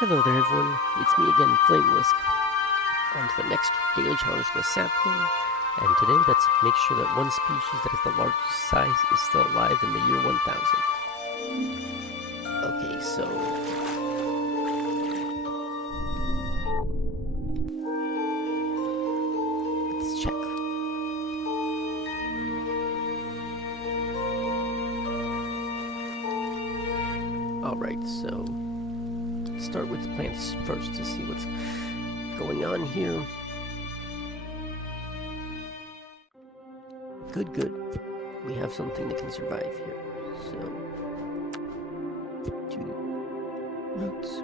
Hello there everyone, it's me again, Flameless. On to the next daily challenge, the sapling. And today, let's make sure that one species that is the largest size is still alive in the year 1000. Okay, so... let's check. Alright, so... let's start with the plants first to see what's going on here. Good. We have something that can survive here. So, 2 roots,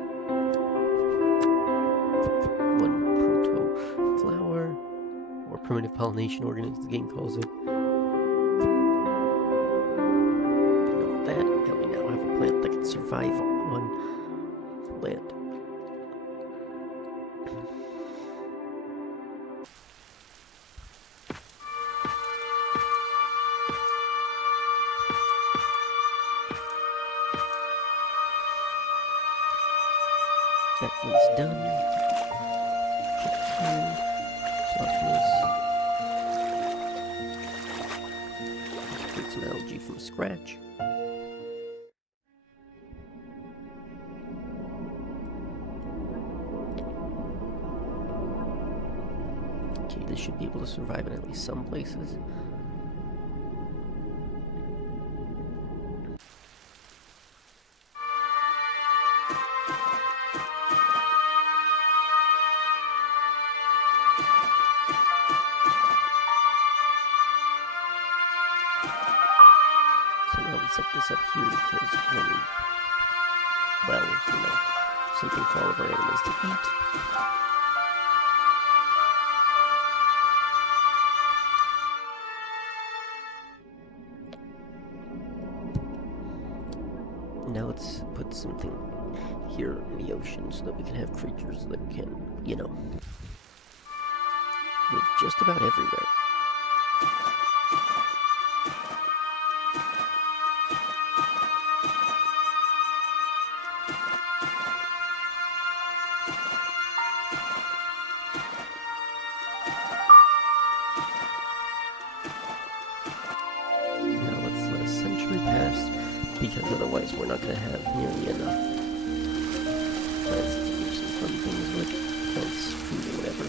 1 proto flower, or primitive pollination organ as the game calls it. Know that, and we now have a plant that can survive on land. That one's done. Let's create some algae from scratch. Okay, this should be able to survive in at least some places. So now we set this up here because when we, something for all of our animals to eat. Now let's put something here in the ocean so that we can have creatures that can, live just about everywhere. Now let's let a century pass, because otherwise we're not going to have nearly enough plants to do some fun things with, plants, food, or whatever.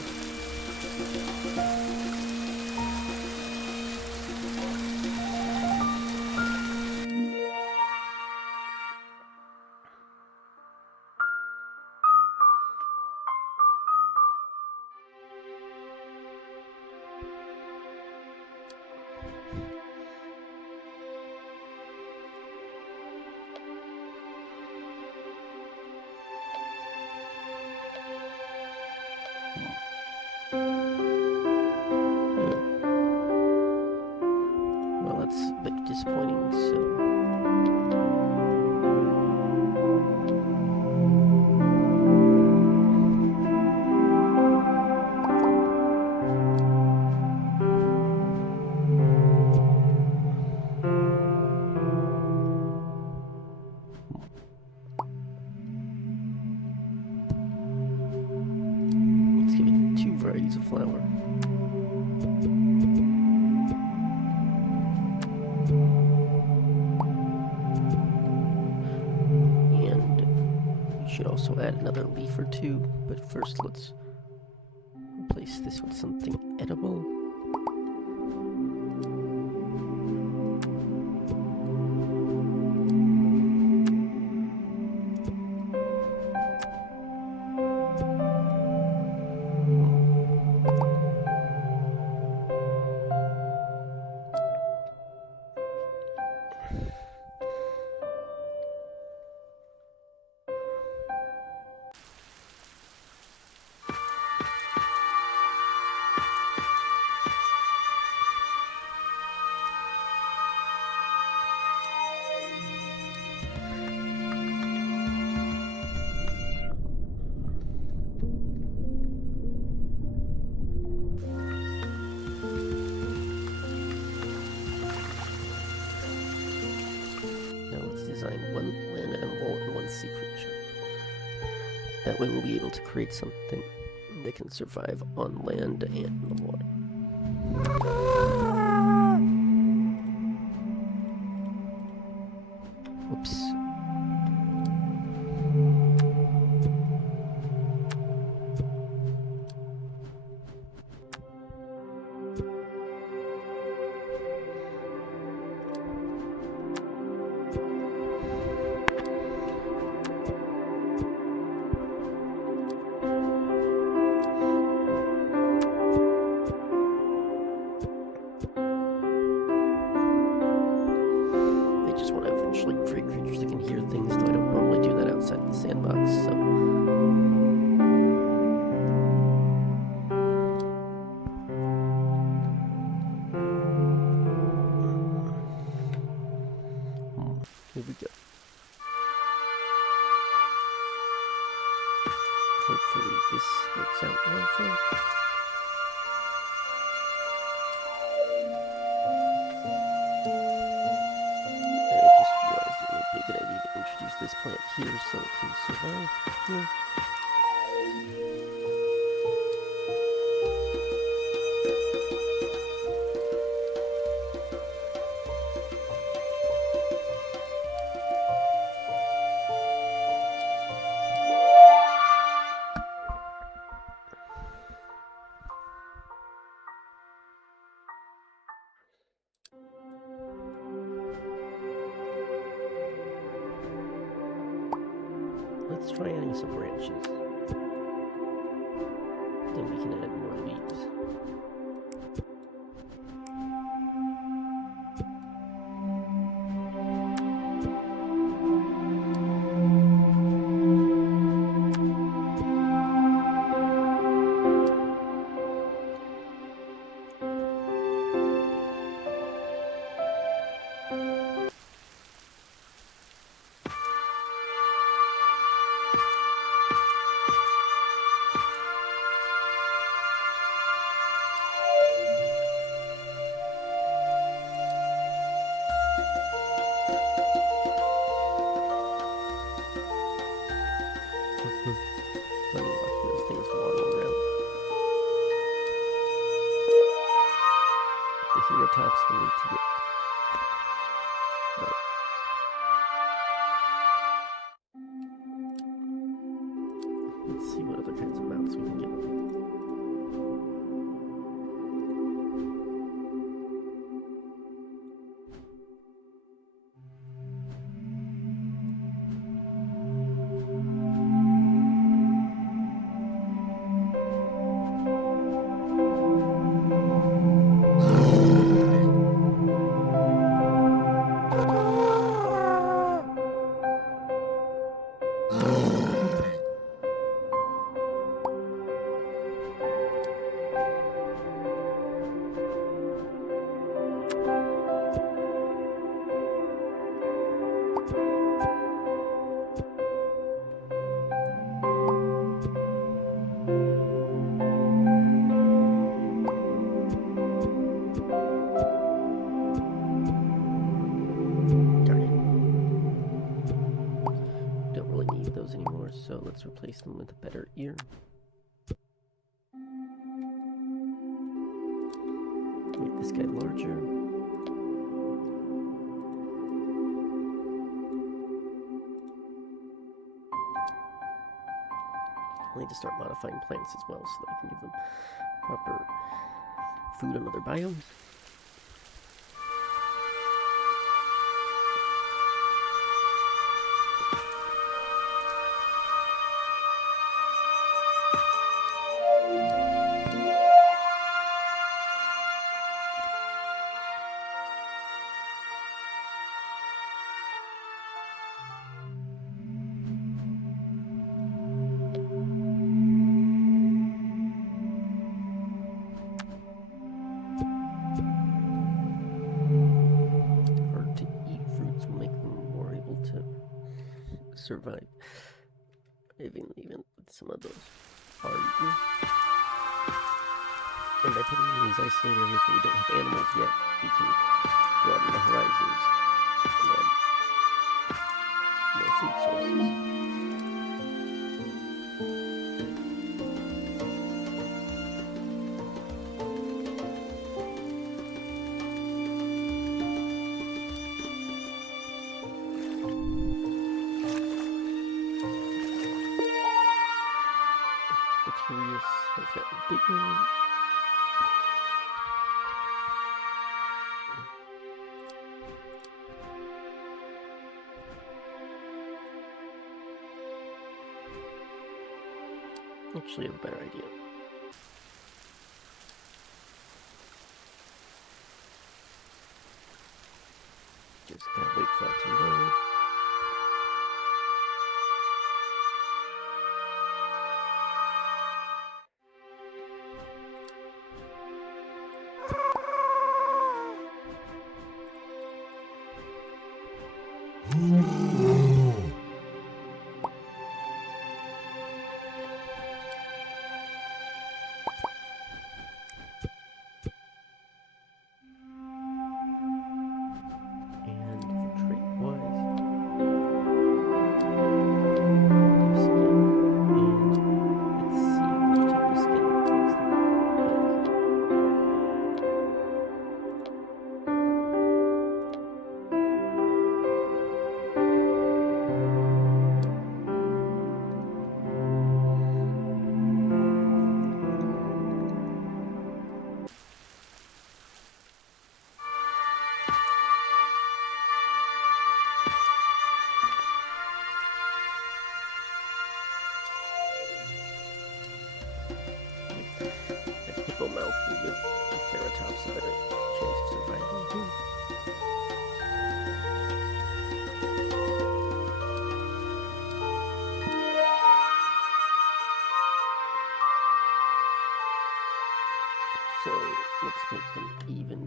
Well, that's a bit disappointing, so... let's give it 2 varieties of flower. Should also add another leaf or 2, but first let's replace this with something edible. That way we'll be able to create something that can survive on land and in the water. Whoops. Create creatures that can hear things, though I don't normally do that outside the sandbox, so... Here we go. Hopefully this works out well for you. Good idea to introduce this plant here so it can survive here. Let's try adding some branches. Then we can add more leaves. Funny watching those things waddle around. The hero tops will need to get... Let's see what other kinds of mounts we can get. Anymore, so let's replace them with a better ear. Make this guy larger. I'll need to start modifying plants as well so that I can give them proper food on other biomes. Survive even with some of those are eaten. And by putting them in these isolated areas where we don't have animals yet, we can broaden the horizons and add more food sources. bigger. Actually, I have a better idea. Just gotta wait for that to load. Mouth will give the Feratops a better chance of surviving too. So let's make them even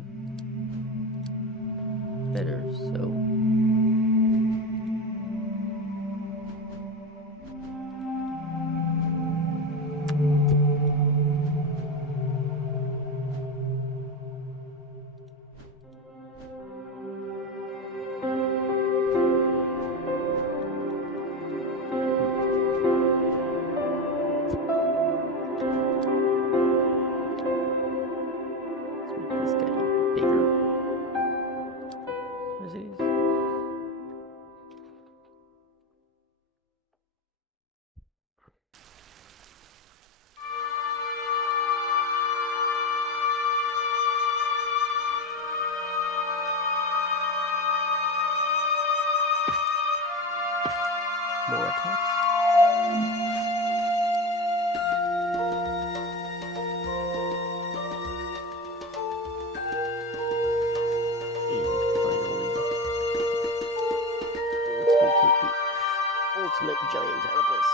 better. So more attacks. And finally, let's take the ultimate giant out of this.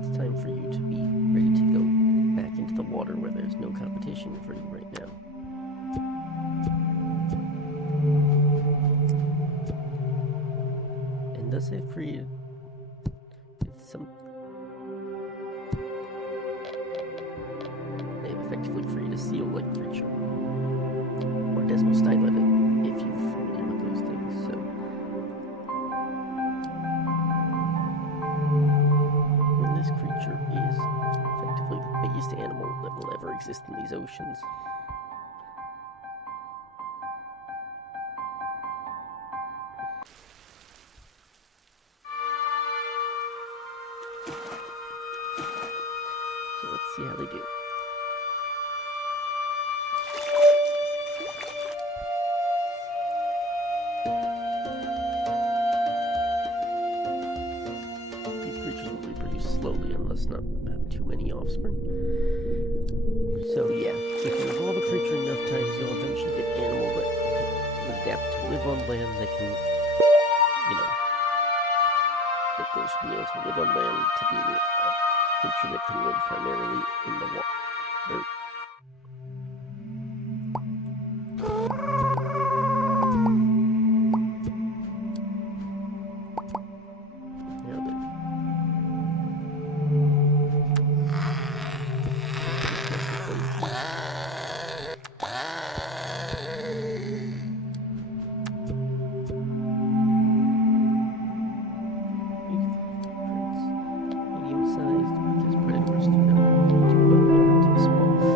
It's time for you to be ready to go back into the water where there's no competition for you right now. And thus I've created they've effectively created a seal-like creature, or desmostylet if you're familiar with those things. So and this creature is effectively the biggest animal that will ever exist in these oceans. So let's see how they do. These creatures will reproduce slowly and thus not have too many offspring. So yeah, if you evolve a creature enough times, you'll eventually get an animal that will adapt to live on land that can, that goes from being able to live on land to being a creature that can live primarily in the water. Medium-sized, because predators do not too well, they're too small.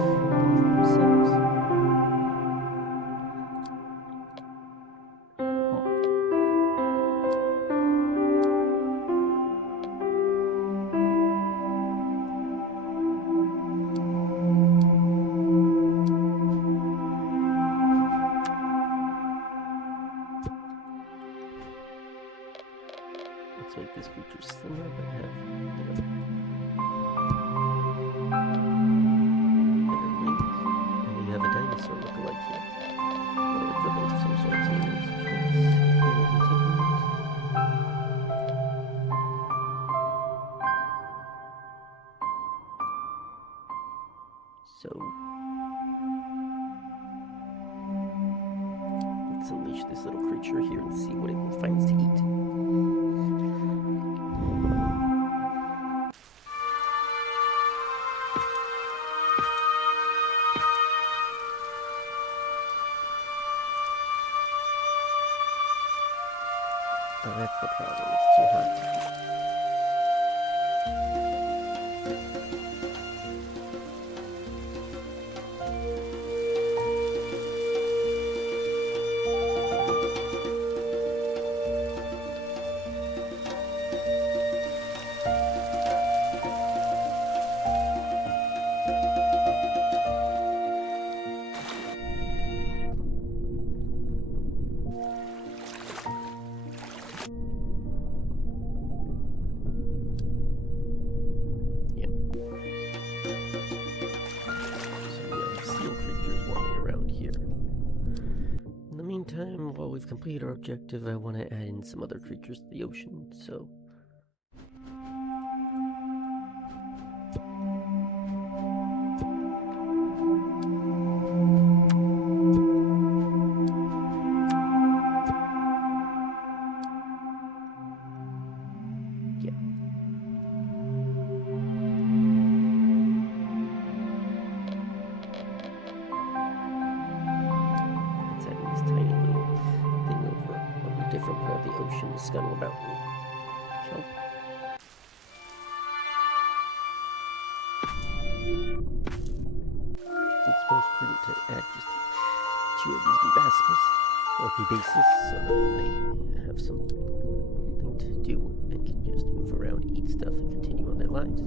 Let's make this creature slimmer, but have, better wings. And we have a dinosaur look-alike here. Or equivalent of some sort. So traits and integument. So let's unleash this little creature here and see what it finds to eat. Oh, that's the problem. It's too hot. Meantime, while we've completed our objective, I want to add in some other creatures to the ocean, so... yeah. Let's add this tiny little thing over on a different part of the ocean to scuttle about and help. It's most prudent to add just 2 of these Bibaspis, or Bibasis, so that they have something to do and can just move around, eat stuff, and continue on their lives.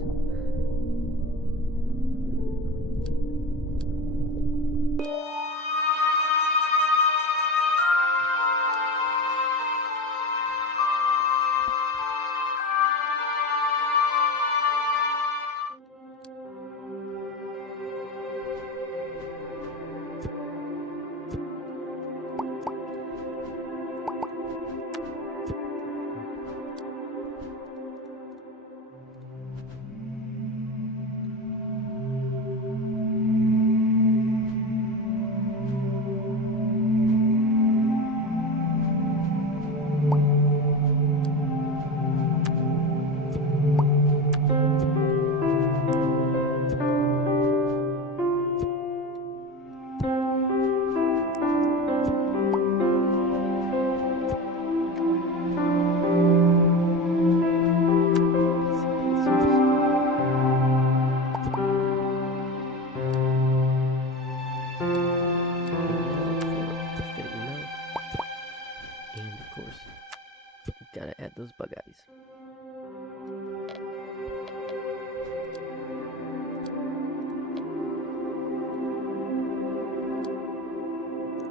Gotta add those bug eyes.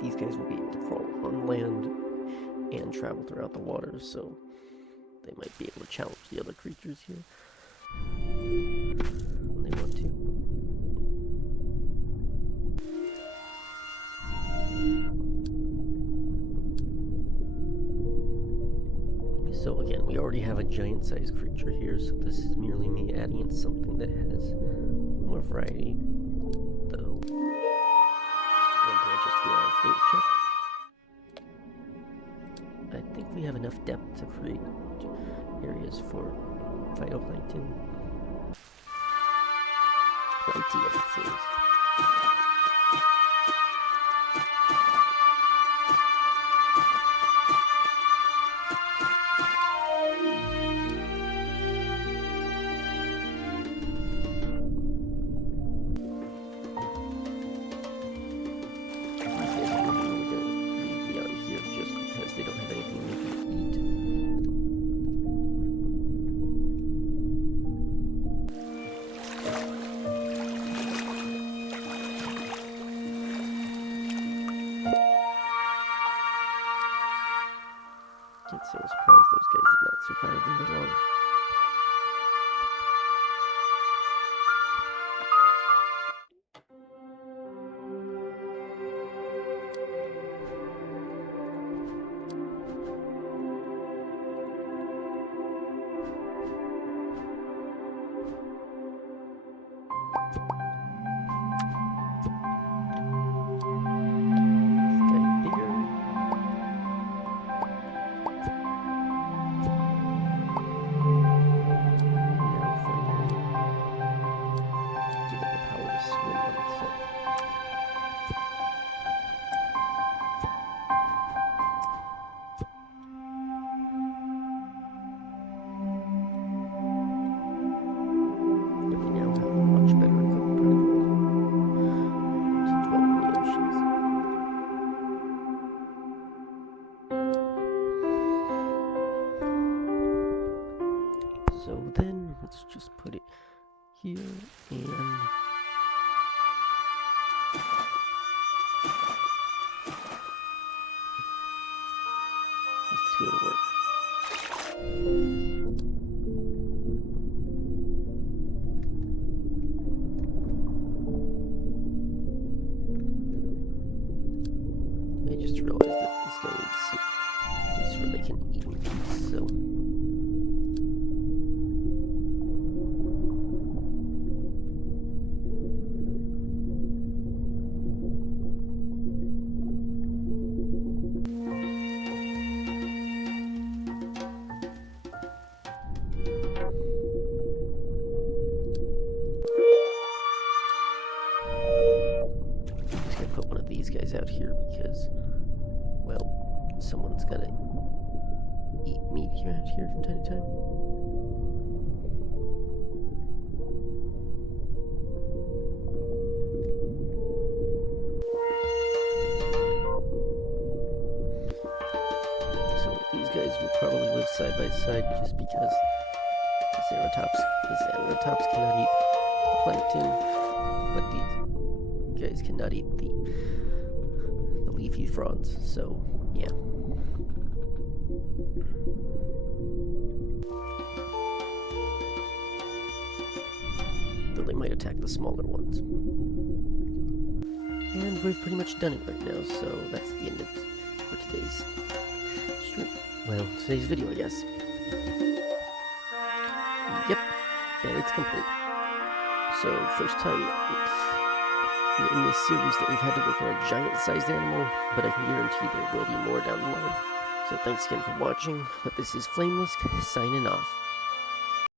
These guys will be able to crawl on land and travel throughout the water, so they might be able to challenge the other creatures here when they want to. So again, we already have a giant-sized creature here, so this is merely me adding in something that has more variety, though. One thing I just realized, check. I think we have enough depth to create areas for phytoplankton. Plenty of it seems. They don't have anything they can eat. I'm so surprised those guys did not survive very long. So then, let's just put it here, and let's go to work. I just realized that this guy needs place where they can eat in peace, so... put one of these guys out here because, well, someone's gotta eat meat around here from time to time. So these guys will probably live side by side just because the Ceratops cannot eat the plankton, but these guys cannot eat the leafy fronds, so yeah. Though they might attack the smaller ones. And we've pretty much done it right now, so that's the end of it for today's stream. Well, today's video, I guess. Yep, and it's complete. So, first time in this series that we've had to work on a giant-sized animal, but I can guarantee there will be more down the line. So thanks again for watching, but this is Flameless, signing off.